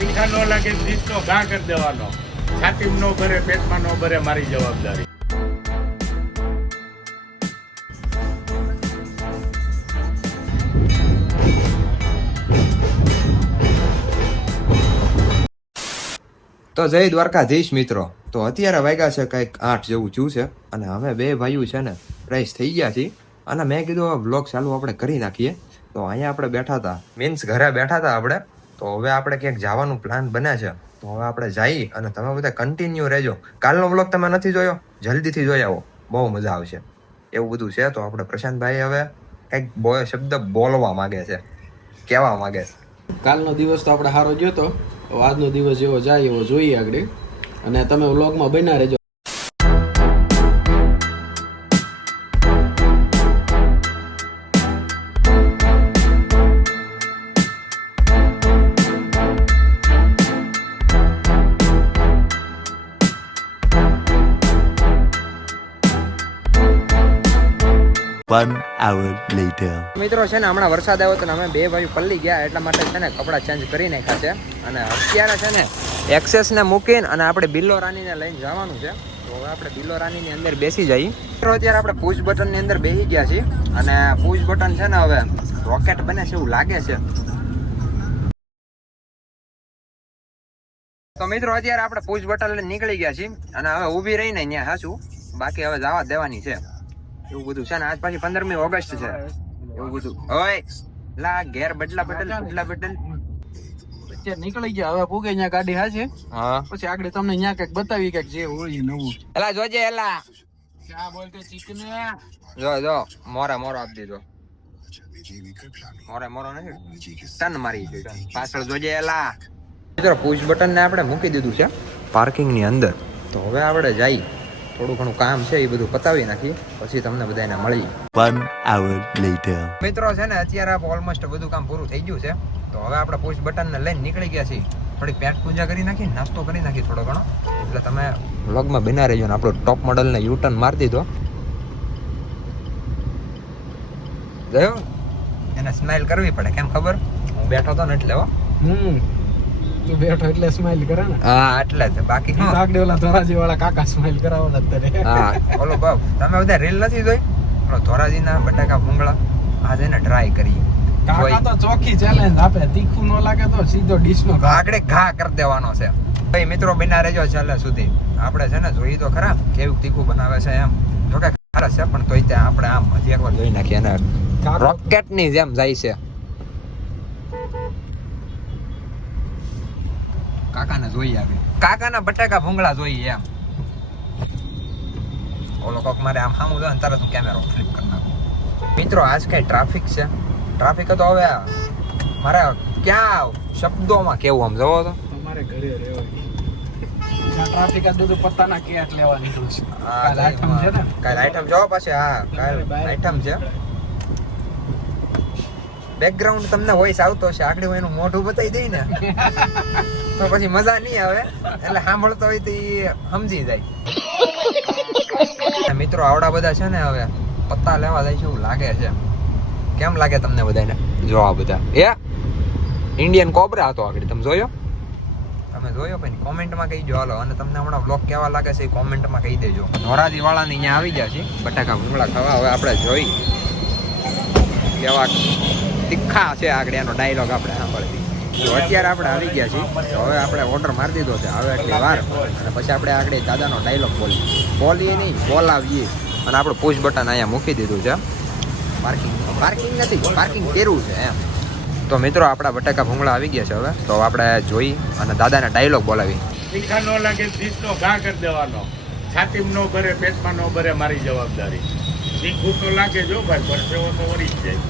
તીખા ન લાગે જીતનો ઘા કરી દેવાનો. છાતીમાં ન ભરે, પેટમાં ન ભરે, મારી જવાબદારી. તો જય દ્વારકાધીશ મિત્રો. તો અત્યારે વાગ્યા છે કંઈક 8 જેવું થયું છે અને અમે બે ભાઈઓ છે ને ફ્રેશ થઈ ગયા છીએ અને મેં કીધું બ્લોગ ચાલુ આપણે કરી નાખીએ. તો અહીંયા આપણે બેઠા હતા, મીન્સ ઘરે બેઠા હતા આપણે. તો હવે આપણે ક્યાંક જવાનું પ્લાન બને છે. તો હવે આપણે જઈએ અને તમે બધા કન્ટિન્યુ રહેજો. કાલનો બ્લોગ તમે નથી જોયો, જલ્દીથી જોઈ આવો, બહુ મજા આવશે. એવું બધું છે. તો આપણે પ્રશાંતભાઈ હવે કંઈક શબ્દ બોલવા માગે છે, કહેવા માગે છે. કાલનો દિવસ તો આપણે સારો ગયો તો, આજનો દિવસ જેવો જાય એવો જોઈએ આગળ, અને તમે વ્લોગમાં બન્યા રહેજો. One hour later. મિત્રો છે ને હમણાં વરસાદ આવ્યો તો અમે બે ભાઈ પલ્લી ગયા, એટલા માટે છે ને કપડાં ચેન્જ કરી નાખ્યા છે. અને અત્યારે છે ને એક્સેસ ને મૂકીને અને આપણે બિલ્લો રાનીને લઈને જવાનું છે. તો હવે આપણે બિલ્લો રાનીની અંદર બેસી જઈએ. મિત્રો અત્યારે આપણે પુશ બટનની અંદર બેસી ગયા છીએ અને પુશ બટન છે ને હવે રોકેટ બને છે એવું લાગે છે. તો મિત્રો અત્યારે આપણે પુશ બટન લઈને નીકળી ગયા છીએ અને હવે ઊભી રહીને ત્યાં હાચું, બાકી હવે જવા દેવાની છે. એવું બધું છે ને આજ પાછી 15મી ઓગસ્ટ છે. એવું બધું ઓય લા ઘેર બદલા બદલ અત્યારે નીકળી ગયા, હવે પૂગે ત્યાં ગાડી હાચે. હા પછી આગળ તમને ત્યાં કઈક બતાવી કઈક જે હોય નવું. એલા જોજે એલા ક્યાં બોલતે ચીકને જો મોરા આપી દીધો. મોરા નથી, ટન મારી છે પાછળ. જોજે એલા મિત્રો પુશ બટન ને આપણે મૂકી દીધું છે પાર્કિંગ ની અંદર. તો હવે આપણે જઈ, થોડું ઘણું કામ છે એ બધું પતાવી નાખી, પછી તમને બધાને મળી. One hour later. મિત્રો છે ને અત્યારે ઓલમોસ્ટ બધું કામ પૂરું થઈ ગયું છે. તો હવે આપણે પુશ બટન ને લઈને નીકળી ગયા છીએ. થોડી પેટ પૂજા કરી નાખી, નાસ્તો કરી નાખી થોડો ઘણો. એટલે તમે વ્લોગમાં બના રહેજો ને આપણો ટોપ મોડલ ને યુટર્ન મારી દીધો. ગયો એને સ્માઈલ કરવી પડે, કેમ ખબર? હું બેઠો તો ને એટલે હો. તું બેઠો એટલે સ્માઈલ કરે ને. હા એટલે જ, બાકી શું આગળ ઓલા ધોરાજી વાળા કાકા સ્માઈલ કરાવવાના અત્યારે. હા ઓલો બાપ તમે બધા રીલ નથી જોઈ? ઓલો ધોરાજીના બટાકા ભૂંગળા આજે એને ટ્રાય કરી. કાકા તો ચોખ્ખી ચેલેન્જ આપે, તીખું ન લાગે તો સીધો ડીશ નો આગળ ઘા કરી દેવાનો છે. ભાઈ મિત્રો બિના રહેજો છેલ્લે સુધી. આપણે છે ને જોઈ તો ખરા કેવું તીખું બનાવે છે એમ. જોકે ખાસ છે પણ તોય ત્યાં આપણે આમ હજી એકવાર જોઈ નાખીએ અને રોકેટ ની જેમ જાય છે. કાકાને જોઈએ આવે, કાકાના બટાકા ભૂંગળા જોઈએ એમ. ઓલો કોક મારે આમ સામું જોયે ને તરત હું કેમેરો ફ્લિપ કરી નાખું. મિત્રો આજ કઈ ટ્રાફિક છે, ટ્રાફિક તો હવે મારે ક્યાં શબ્દોમાં કેવું આમ જવો તો તમારે ઘરે રહેવાય. ટ્રાફિક આ બધું પત્તાના કેટ લેવા નીકળું છે. કાલ આઈટમ છે ને, કાલ આઈટમ જોવો પાછી. હા કાલ આઈટમ છે. બેકગ્રાઉન્ડ તમને વોઇસ આવતો હશે, આગળ એનું મોઢું બતાવી દઈ ને તો પછી મજા નહીં આવે. એટલે સાંભળતો હોય તો એ સમજી જાય. મિત્રો આવડા બધા છે ને હવે પત્તા લેવા જાય છે એવું લાગે છે. કેમ લાગે તમને બધાને? જો આ બધા ઇન્ડિયન કોબરા હતો આગળ, તમે જોયો? તમે જોયો ભાઈ? કોમેન્ટમાં કહીજો હાલો. અને તમને હમણાં બ્લોગ કેવા લાગે છે એ કોમેન્ટમાં કહી દેજો. ધોરાજી વાળાની અહીંયા આવી ગયા છે બટાકા ભૂંગળા ખાવા. હવે આપણે જોઈ કેવા તીખા છે આગળ, એનો ડાયલોગ આપણે સાંભળવી. તો અત્યારે આપણે આવી ગયા છીએ. તો હવે આપણે ઓર્ડર મારી દીધો છે. હવે એટલી વાર અને પછી આપણે આગળ દાદાનો ડાયલોગ બોલીએ નહીં, બોલાવીએ. અને આપણું પુશ બટન અહીંયા મૂકી દીધું છે. પાર્કિંગ નથી, પાર્કિંગ કર્યું છે એમ. તો મિત્રો આપણા બટાકા ભૂંગળા આવી ગયા છે. હવે તો આપણે જોઈ અને દાદાને ડાયલોગ બોલાવી. તીખા ન લાગે જીતનો ઘા કરી દેવાનો. છાતીમાં ન ભરે, પેટમાં ન ભરે, મારી જવાબદારી. તીખું તો લાગે જો ભાઈ, પરસેવો તો વળી જ જાય.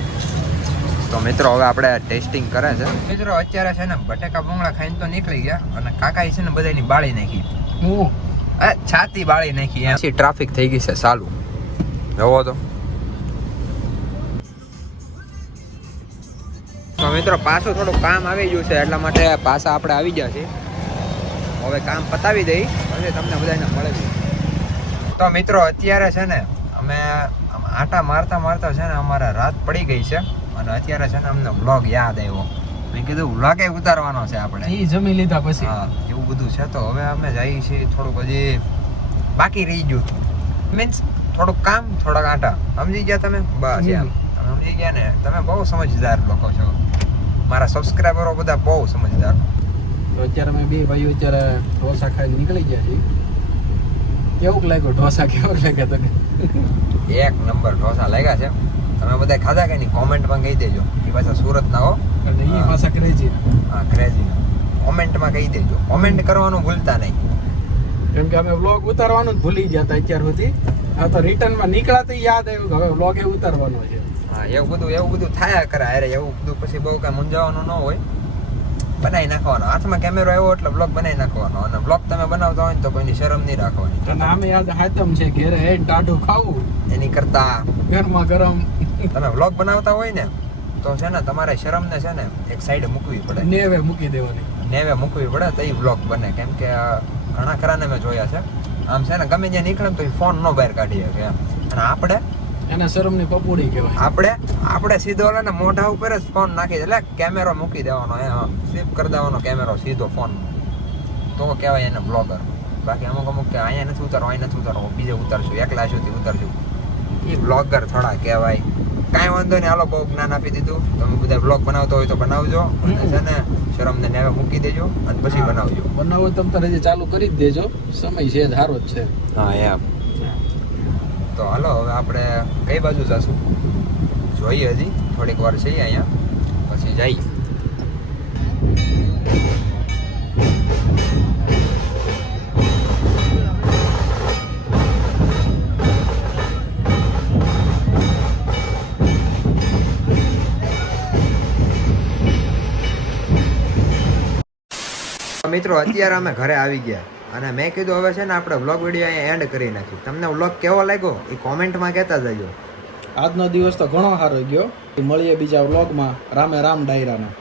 તો મિત્રો હવે આપણે ટેસ્ટિંગ કરે છે. મિત્રો અત્યારે છે ને બટાકા ભૂંગળા ખાઈને તો નીકળી ગયા અને કાકાએ છે ને બધાની બાળી નાખી. હું છાતી બાળી નાખી એમ. પછી ટ્રાફિક થઈ ગઈ છે ચાલુ, જોવો તો. તો મિત્રો પાછું થોડું કામ આવી ગયું છે, એટલા માટે પાછા આપણે આવી ગયા છીએ. હવે કામ પતાવી દઈ પછી તમને બધાને મળે. તો મિત્રો અત્યારે છે ને અમે આટા મારતા છે ને અમારે રાત પડી ગઈ છે અને અત્યારે છે ને અમને વ્લોગ યાદ આવ્યો. મેં કીધું વ્લોગ ઉતારવાનો છે આપણે. ઈ જમી લીધા પછી હા એવું બધું છે. તો હવે અમે જઈએ છીએ, થોડુંક હજી બાકી રહી ગયું મીન્સ થોડુંક કામ, થોડાક આટા. સમજી ગયા તમે? બસ એમ તમે સમજી ગયા ને. તમે બહુ સમજદાર લોકો છો, મારા સબસ્ક્રાઈબરો બધા બહુ સમજદાર. તો અત્યારે અમે બે ભાઈઓ અત્યારે ઢોસા ખાઈને નીકળી ગયા છીએ. કેવું લાગ્યું ઢોસા? કેવું લાગ્યા તને? એક નંબર ઢોસા લાગ્યા છે. તમે બધા ખાધા કે નહીં કોમેન્ટમાં કહી દેજો. એ પાછા સુરત ના હો. અને ઈ પાછા ક્રેઝી. હા ક્રેઝી. કોમેન્ટમાં કહી દેજો. કોમેન્ટ કરવાનું ભૂલતા નહીં. કેમ કે અમે વ્લોગ ઉતારવાનું જ ભૂલી ગયા હતા અત્યાર સુધી. આ તો રિટર્નમાં નીકળ્યા તો યાદ આવ્યું કે હવે વ્લોગ એ ઉતારવાનો છે. હા એવું બધું થાયા કરે. અરે એવું બધું પછી બહુ કાંઈ મૂંઝાવાનું ન હોય. બનાવી નાખવાનો. હાથમાં કેમેરો આવ્યો એટલે બ્લોગ બનાવી નાખવાનો. અને બ્લોગ તમે બનાવતા હોય ને તો કોઈની શરમ નહીં રાખવાની. અને આમે યાદ હાતમ છે ઘેરે હેડ ટાઢું ખાવું એની કરતા ગરમા ગરમ તમે બ્લોગ બનાવતા હોય ને તો છે ને તમારે શરમને છે ને એક સાઈડ મૂકવી પડે, નેવે મૂકી દેવાની. નેવે મૂકવી પડે તો એ બ્લોગ બને. કેમ કે ઘણા ખરાને મેં જોયા છે આમ છે ને ગમે ત્યાં નીકળે ને તો એ ફોન નો બહાર કાઢી શકે એમ. અને આપણે એને શરમની પપુડી કહેવાય. આપણે સીધો ઓલા ને મોઢા ઉપર જ ફોન નાખી દે, એટલે કેમેરો મૂકી દેવાનો, સ્લીપ કરી દેવાનો કેમેરો સીધો ફોન, તો કહેવાય એને બ્લોગર. બાકી અમુક કે અહીંયા નથી ઉતારવો, અહીં નથી ઉતારવો, બીજે ઉતારશું, એકલા સુધી ઉતારશું, એ બ્લોગર થોડા કહેવાય. કાંઈ વાંધો નહીં, હાલો બહુ જ્ઞાન આપી દીધું. તમે બધા બ્લોગ બનાવતો હોય તો બનાવજો, અને છે ને શરમને નેવે મૂકી દેજો અને પછી બનાવજો. બનાવો તમે તારે જે ચાલુ કરી જ દેજો, સમય છે સારો જ છે. હા એમ. તો હાલો હવે આપણે કઈ બાજુ જશું જોઈએ, હજી થોડીક વાર છે અહીંયા પછી જઈએ. મિત્રો અત્યારે અમે ઘરે આવી ગયા અને મેં કીધું હવે છે ને આપણે વ્લોગ વિડીયો અહીંયા એન્ડ કરી નાખી. તમને વ્લોગ કેવો લાગ્યો એ કોમેન્ટમાં કહેતા જજો. આજનો દિવસ તો ઘણો સારો ગયો. મળીએ બીજા વ્લોગમાં. રામે રામ ડાયરાના.